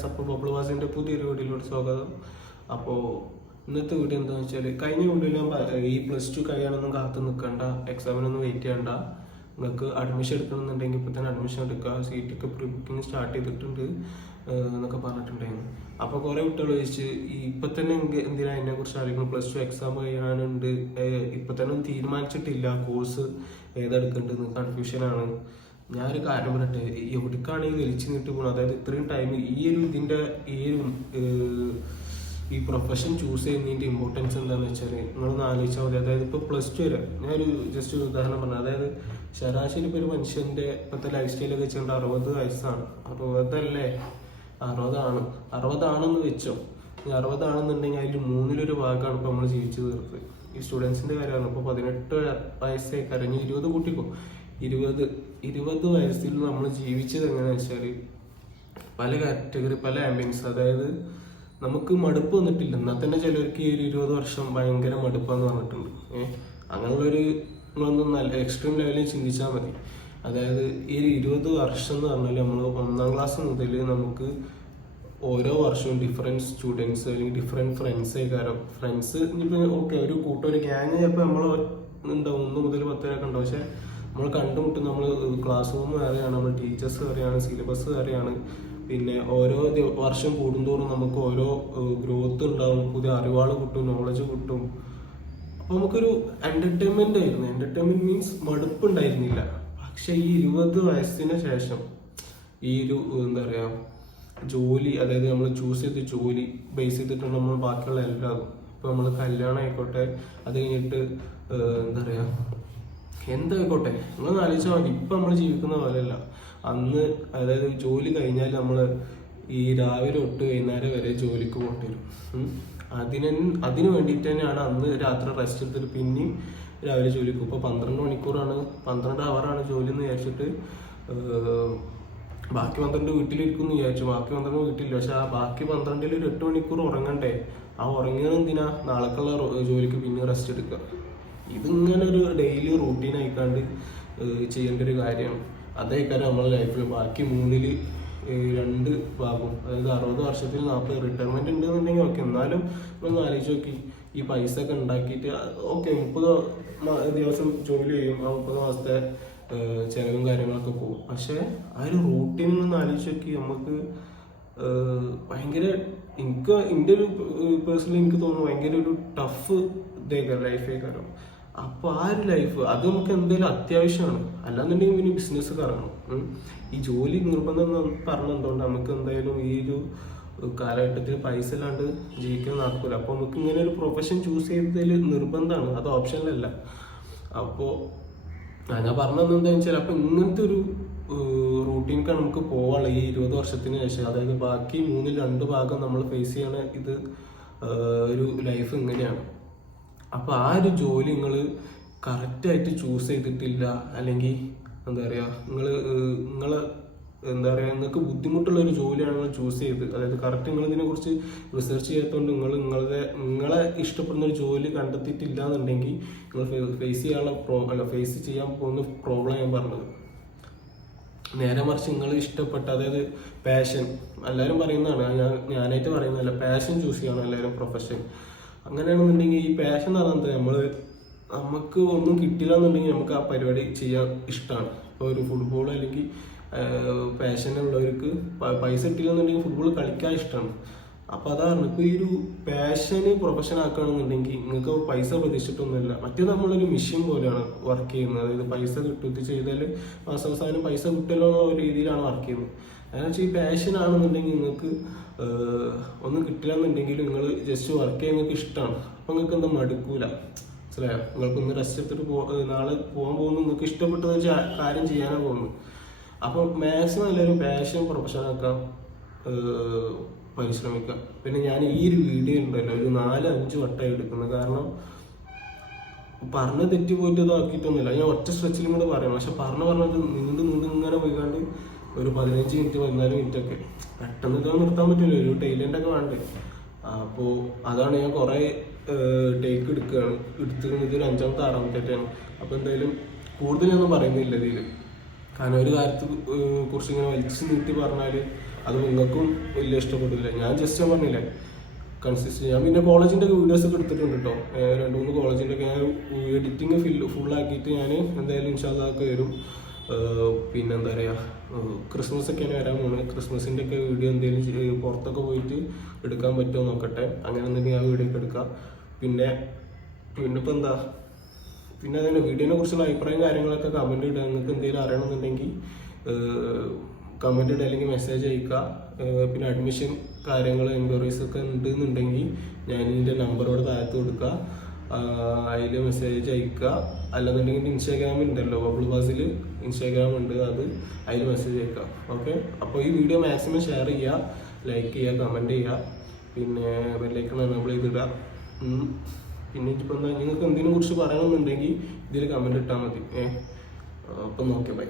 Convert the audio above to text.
Guys, അപ്പോൾ bubble വാസിൻ്റെ പുതിയൊരു വീഡിയോയിലോട്ട് സ്വാഗതം. അപ്പോൾ ഇന്നത്തെ വീഡിയോ എന്താണെന്ന് വെച്ചാൽ, കഴിഞ്ഞ വീഡിയോയിൽ ഞാൻ ഈ +2 കഴിയാനൊന്നും കാത്തു നിൽക്കണ്ട, എക്സാമിനൊന്നും വെയിറ്റ് ചെയ്യണ്ട, നിങ്ങൾക്ക് അഡ്മിഷൻ എടുക്കണമെന്നുണ്ടെങ്കിൽ ഇപ്പോൾ തന്നെ അഡ്മിഷൻ എടുക്കുക, സീറ്റൊക്കെ പ്രീ ബുക്കിംഗ് സ്റ്റാർട്ട് ചെയ്തിട്ടുണ്ട് എന്നൊക്കെ പറഞ്ഞിട്ടുണ്ടായിരുന്നു. അപ്പോൾ കുറേ കുട്ടികൾ ചോദിച്ച് ഇപ്പം തന്നെ എന്തിനാണ് അതിനെക്കുറിച്ച് അറിയിക്കണം, +2 എക്സാം കഴിയാനുണ്ട്, ഇപ്പം തന്നെ ഒന്നും തീരുമാനിച്ചിട്ടില്ല, കോഴ്സ് ഏതെടുക്കേണ്ടതെന്ന് കൺഫ്യൂഷനാണ്. ഞാനൊരു കാര്യം പറയട്ടെ, എവിടേക്കാണ് ഈ വലിച്ചു നീട്ടി പോകുന്നത്? അതായത് ഇത്രയും ടൈം ഈ പ്രൊഫഷൻ ചൂസ് ചെയ്യുന്നതിൻ്റെ ഇമ്പോർട്ടൻസ് എന്താണെന്ന് വെച്ചാൽ നിങ്ങളൊന്ന് ആലോചിച്ചാൽ മതി. അതായത് ഇപ്പോൾ +2 വരെ ഞാനൊരു ജസ്റ്റ് ഒരു ഉദാഹരണം പറഞ്ഞു. അതായത് ശരാശരി ഇപ്പോൾ ഒരു മനുഷ്യൻ്റെ ഇപ്പോഴത്തെ ലൈഫ് സ്റ്റൈലൊക്കെ വെച്ചുകൊണ്ട് 60 വയസ്സാണ്. 60ആണെന്ന് വെച്ചോ. 60 ആണെന്നുണ്ടെങ്കിൽ അതിൽ 1/3 ഭാഗമാണ് ഇപ്പോൾ നമ്മൾ ജീവിച്ചു തീർത്തത്. ഈ സ്റ്റുഡൻസിൻ്റെ കാര്യമാണ്. ഇപ്പോൾ 18 വയസ്സേ കരഞ്ഞ് 20 കൂട്ടിക്കോ. 20 വയസ്സിൽ നമ്മൾ ജീവിച്ചത് എങ്ങനെയാണെന്ന് വെച്ചാൽ പല കാറ്റഗറി, പല ആംബിയൻസ്. അതായത് നമുക്ക് മടുപ്പ് വന്നിട്ടില്ല. എന്നാൽ തന്നെ ചിലർക്ക് ഈ ഒരു 20 വർഷം ഭയങ്കര മടുപ്പാന്ന് പറഞ്ഞിട്ടുണ്ട്. അങ്ങനെയുള്ളൊരു നിങ്ങളൊന്നും നല്ല എക്സ്ട്രീം ലെവലിൽ ചിന്തിച്ചാൽ മതി. അതായത് ഈ 20 വർഷം എന്ന് പറഞ്ഞാൽ നമ്മൾ 1ാം ക്ലാസ് മുതൽ നമുക്ക് ഓരോ വർഷവും ഡിഫറെൻറ്റ് സ്റ്റുഡൻസ് അല്ലെങ്കിൽ ഡിഫറെൻറ്റ് ഫ്രണ്ട്സ് ഇനിയിപ്പോൾ ഓക്കെ ഒരു ഒരു ഗ്യാങ് ചിലപ്പോൾ നമ്മൾ ഉണ്ടാവും 1 മുതൽ 10 വരെയൊക്കെ ഉണ്ടാവും. പക്ഷേ നമ്മൾ കണ്ടുമുട്ടും, നമ്മൾ ക്ലാസ് റൂം വേറെയാണ്, നമ്മൾ ടീച്ചേഴ്സ് വേറെയാണ്, സിലബസ് വേറെയാണ്. പിന്നെ ഓരോ വർഷം കൂടുന്തോറും നമുക്ക് ഓരോ ഗ്രോത്ത് ഉണ്ടാവും, പുതിയ അറിവുകൾ കിട്ടും, നോളജ് കിട്ടും. അപ്പോൾ നമുക്കൊരു എൻ്റർടൈൻമെൻ്റ് ആയിരുന്നു. എൻ്റർടൈൻമെൻറ്റ് മീൻസ് മടുപ്പുണ്ടായിരുന്നില്ല. പക്ഷേ ഈ 20 വയസ്സിന് ശേഷം ഈ ഒരു എന്താ പറയുക ജോലി, അതായത് നമ്മൾ ചൂസ് ചെയ്ത് ജോലി ബേസ് ചെയ്തിട്ടുണ്ട് നമ്മൾ ബാക്കിയുള്ള എല്ലാതും. ഇപ്പോൾ നമ്മൾ കല്യാണം ആയിക്കോട്ടെ, അത് കഴിഞ്ഞിട്ട് എന്താ പറയുക എന്തായിക്കോട്ടെ, നിങ്ങൾ ആലോചിച്ചാൽ മതി. ഇപ്പം നമ്മൾ ജീവിക്കുന്ന പോലെയല്ല അന്ന്. അതായത് ജോലി കഴിഞ്ഞാൽ നമ്മൾ ഈ രാവിലെ തൊട്ട് വൈകുന്നേരം വരെ ജോലിക്ക് പോകേണ്ടി വരും. അതിന് വേണ്ടിയിട്ട് തന്നെയാണ് അന്ന് രാത്രി റെസ്റ്റ് എടുത്തിട്ട് പിന്നെയും രാവിലെ ജോലിക്ക്. ഇപ്പോൾ 12 മണിക്കൂറാണ്, 12 ഹവറാണ് ജോലി എന്ന് വിചാരിച്ചിട്ട് ബാക്കി 12 വീട്ടിലിരിക്കുമെന്ന് വിചാരിച്ചു. ബാക്കി 12 വീട്ടിലില്ല. പക്ഷെ ആ ബാക്കി 12ൽ ഒരു 8 മണിക്കൂർ ഉറങ്ങണ്ടേ? ആ ഉറങ്ങിയത് എന്തിനാ? നാളേക്കുള്ള ജോലിക്ക് പിന്നെ റെസ്റ്റ് എടുക്കുക. ഇതിങ്ങനെ ഒരു ഡെയിലി റൂട്ടീൻ ആയിക്കാണ്ട് ചെയ്യേണ്ട ഒരു കാര്യമാണ്. അതേക്കാരം നമ്മളെ ലൈഫിൽ ബാക്കി 3ൽ 2 ഭാഗം, അതായത് 60 വർഷത്തിൽ 40 റിട്ടയർമെന്റ് ഉണ്ടെന്നുണ്ടെങ്കിൽ ഓക്കെ. എന്നാലും ഒന്ന് ആലോചിച്ച് നോക്കി, ഈ പൈസ ഒക്കെ ഉണ്ടാക്കിയിട്ട് ഓക്കെ 30 ദിവസം ജോലി ചെയ്യും, ആ 30 മാസത്തെ ചിലവും കാര്യങ്ങളൊക്കെ പോകും. പക്ഷെ ആ ഒരു റൂട്ടീനിൽ നിന്ന് ആലോചിച്ച് നോക്കി നമുക്ക് ഭയങ്കര, എൻ്റെ ഒരു പേഴ്സണലി എനിക്ക് തോന്നുന്നു ഭയങ്കര ഒരു ടഫ് ലൈഫേക്കാരം. അപ്പോൾ ആ ഒരു ലൈഫ് അത് നമുക്ക് എന്തെങ്കിലും അത്യാവശ്യമാണ്. അല്ലാന്നുണ്ടെങ്കിൽ പിന്നെ ബിസിനസ് കറങ്ങണം. ഈ ജോലി നിർബന്ധം പറഞ്ഞതുകൊണ്ട് നമുക്ക് എന്തായാലും ഈ ഒരു കാലഘട്ടത്തിൽ പൈസ ഇല്ലാണ്ട് ജീവിക്കാൻ നടക്കില്ല. അപ്പോൾ നമുക്ക് ഇങ്ങനെ ഒരു പ്രൊഫഷൻ ചൂസ് ചെയ്തതിൽ നിർബന്ധമാണ്, അത് ഓപ്ഷനിലല്ല. അപ്പോൾ ഞാൻ പറഞ്ഞത് എന്താണെന്ന് വെച്ചാൽ, അപ്പോൾ ഇങ്ങനത്തെ ഒരു റൂട്ടീൻക്കാണ് നമുക്ക് പോകാനുള്ള ഈ 20 വർഷത്തിന് ശേഷം. അതായത് ബാക്കി 3ൽ 2 ഭാഗം നമ്മൾ ഫേസ് ചെയ്യണ ഇത് ഒരു ലൈഫ് ഇങ്ങനെയാണ്. അപ്പോൾ ആ ഒരു ജോലി നിങ്ങൾ കറക്റ്റായിട്ട് ചൂസ് ചെയ്തിട്ടില്ല, അല്ലെങ്കിൽ എന്താ പറയുക നിങ്ങൾക്ക് ബുദ്ധിമുട്ടുള്ള ഒരു ജോലിയാണ് നിങ്ങൾ ചൂസ് ചെയ്ത്, അതായത് കറക്റ്റ് നിങ്ങൾ ഇതിനെക്കുറിച്ച് റിസർച്ച് ചെയ്യാത്തതുകൊണ്ട് നിങ്ങളെ ഇഷ്ടപ്പെടുന്ന ഒരു ജോലി കണ്ടെത്തിയിട്ടില്ല എന്നുണ്ടെങ്കിൽ നിങ്ങൾ ഫേസ് ചെയ്യാൻ പോകുന്ന പ്രോബ്ലം ഞാൻ പറഞ്ഞത്. നേരെ മറിച്ച് നിങ്ങൾ ഇഷ്ടപ്പെട്ട, അതായത് പാഷൻ, എല്ലാവരും പറയുന്നതാണ്, ഞാനായിട്ട് പറയുന്നതല്ല, പാഷൻ ചൂസ് ചെയ്യണം എല്ലാവരും പ്രൊഫഷൻ. അങ്ങനെയാണെന്നുണ്ടെങ്കിൽ ഈ പാഷൻ എന്ന് പറയുന്നത് നമുക്ക് ഒന്നും കിട്ടില്ല എന്നുണ്ടെങ്കിൽ നമുക്ക് ആ പരിപാടി ചെയ്യാൻ ഇഷ്ടമാണ്. ഇപ്പോൾ ഒരു ഫുട്ബോൾ അല്ലെങ്കിൽ പാഷനുള്ളവർക്ക് പൈസ കിട്ടില്ല എന്നുണ്ടെങ്കിൽ ഫുട്ബോൾ കളിക്കാൻ ഇഷ്ടമാണ്. അപ്പോൾ അതാണ് ഇപ്പോൾ ഈ ഒരു പാഷന് പ്രൊഫഷൻ ആക്കുകയാണെന്നുണ്ടെങ്കിൽ നിങ്ങൾക്ക് പൈസ പ്രതീക്ഷിച്ചിട്ടൊന്നുമില്ല. മറ്റേ നമ്മളൊരു മെഷീൻ പോലെയാണ് വർക്ക് ചെയ്യുന്നത്. അതായത് പൈസ കിട്ടും, ഇത് ചെയ്താൽ മാസാവസാനം പൈസ കിട്ടല്ലോ എന്നുള്ള രീതിയിലാണ് വർക്ക് ചെയ്യുന്നത്. അതെന്ന് ഈ പാഷൻ ആണെന്നുണ്ടെങ്കിൽ നിങ്ങൾക്ക് ഒന്നും കിട്ടില്ല എന്നുണ്ടെങ്കിൽ നിങ്ങൾ ജസ്റ്റ് വർക്ക് ചെയ്യാൻ നിങ്ങൾക്ക് ഇഷ്ടമാണ്. അപ്പോൾ നിങ്ങൾക്ക് എന്താ മടുക്കൂല, മനസ്സിലായോ? നിങ്ങൾക്ക് ഒന്ന് റെസ്റ്റ് എടുത്തിട്ട് നാളെ പോകാൻ പോകുന്നു, നിങ്ങൾക്ക് ഇഷ്ടപ്പെട്ട കാര്യം ചെയ്യാനാണ് പോകുന്നത്. അപ്പോൾ മാക്സിമം എല്ലാവരും പാഷൻ പ്രൊഫഷനാക്കാൻ പരിശ്രമിക്കുക. പിന്നെ ഞാൻ ഈ ഒരു വീഡിയോ ഉണ്ടല്ലോ ഒരു 4-5 വട്ടമായി എടുക്കുന്നത്. കാരണം പറഞ്ഞ് തെറ്റി പോയിട്ട് ഇതാക്കിയിട്ടൊന്നുമില്ല, ഞാൻ ഒറ്റ സ്ട്രെച്ചിലും കൂടെ പറയാം. പക്ഷെ പറഞ്ഞത് നീണ്ട് ഇങ്ങനെ പോയിക്കാണ്ട് ഒരു 15 മിനിറ്റ് 14 മിനിറ്റൊക്കെ പെട്ടെന്ന് ഇതൊക്കെ നിർത്താൻ പറ്റില്ല, ഒരു ടൈലൻ്റൊക്കെ വേണ്ടേ. അപ്പോൾ അതാണ് ഞാൻ കുറേ ടേക്ക് എടുത്തിരുന്നത്. ഇതൊരു 5ാമത്തെ 6ാമത്തെ. അപ്പോൾ എന്തായാലും കൂടുതലൊന്നും പറയുന്നില്ല ഇതിൽ. കാരണം ഒരു കാര്യത്തെ കുറിച്ച് ഇങ്ങനെ വലിച്ചു നീട്ടി പറഞ്ഞാൽ അത് നിങ്ങൾക്കും വലിയ ഇഷ്ടപ്പെട്ടില്ല. ഞാൻ ജസ്റ്റ് പറഞ്ഞില്ലേ കൺസിസ്റ്റ്. ഞാൻ പിന്നെ കോളേജിൻ്റെ വീഡിയോസ് ഒക്കെ എടുത്തിട്ടുണ്ട് കേട്ടോ, 2-3 കോളേജിൻ്റെ ഒക്കെ ഞാൻ എഡിറ്റിങ് ഫുള്ളാക്കിയിട്ട് ഞാൻ എന്തായാലും ഇൻഷാല്ലാഹ് വരും. പിന്നെ എന്താ പറയുക, ക്രിസ്മസ് ഒക്കെയാണ് വരാൻ പോകുന്നത്. ക്രിസ്മസിൻ്റെ ഒക്കെ വീഡിയോ എന്തെങ്കിലും പുറത്തൊക്കെ പോയിട്ട് എടുക്കാൻ പറ്റുമോ നോക്കട്ടെ. അങ്ങനെ എന്തെങ്കിലും ആ വീഡിയോ ഒക്കെ എടുക്കാം. പിന്നെ ഇപ്പോൾ എന്താ, പിന്നെ അതിൻ്റെ വീഡിയോനെ കുറിച്ചുള്ള അഭിപ്രായം കാര്യങ്ങളൊക്കെ കമൻറ്റ് ഇടുക. നിങ്ങൾക്ക് എന്തെങ്കിലും അറിയണമെന്നുണ്ടെങ്കിൽ കമൻറ്റ് ഇടുക, അല്ലെങ്കിൽ മെസ്സേജ് അയക്കുക. പിന്നെ അഡ്മിഷൻ കാര്യങ്ങൾ എൻക്വയറീസ് ഒക്കെ ഉണ്ടെന്നുണ്ടെങ്കിൽ ഞാൻ ഇതിൻ്റെ നമ്പറോട് താഴത്ത് കൊടുക്കുക, അതിൽ മെസ്സേജ് അയക്കുക. അല്ലെന്നുണ്ടെങ്കിൽ ഇൻസ്റ്റാഗ്രാമിൽ ഉണ്ടല്ലോ, ബബിൾ ബാസിൽ ഇൻസ്റ്റാഗ്രാം ഉണ്ട്, അതിൽ മെസ്സേജ് അയക്കുക. ഓക്കെ, അപ്പോൾ ഈ വീഡിയോ മാക്സിമം ഷെയർ ചെയ്യുക, ലൈക്ക് ചെയ്യുക, കമൻറ്റ് ചെയ്യുക, പിന്നെ ബെല്ലൈക്കൺ എനേബിൾ ചെയ്തിടുക. പിന്നെ ഇപ്പോൾ എന്താ നിങ്ങൾക്ക് എന്തിനെ കുറിച്ച് പറയണമെന്നുണ്ടെങ്കിൽ ഇതിൽ കമൻറ്റ് ഇട്ടാൽ മതി. അപ്പം നോക്കേ, ബൈ.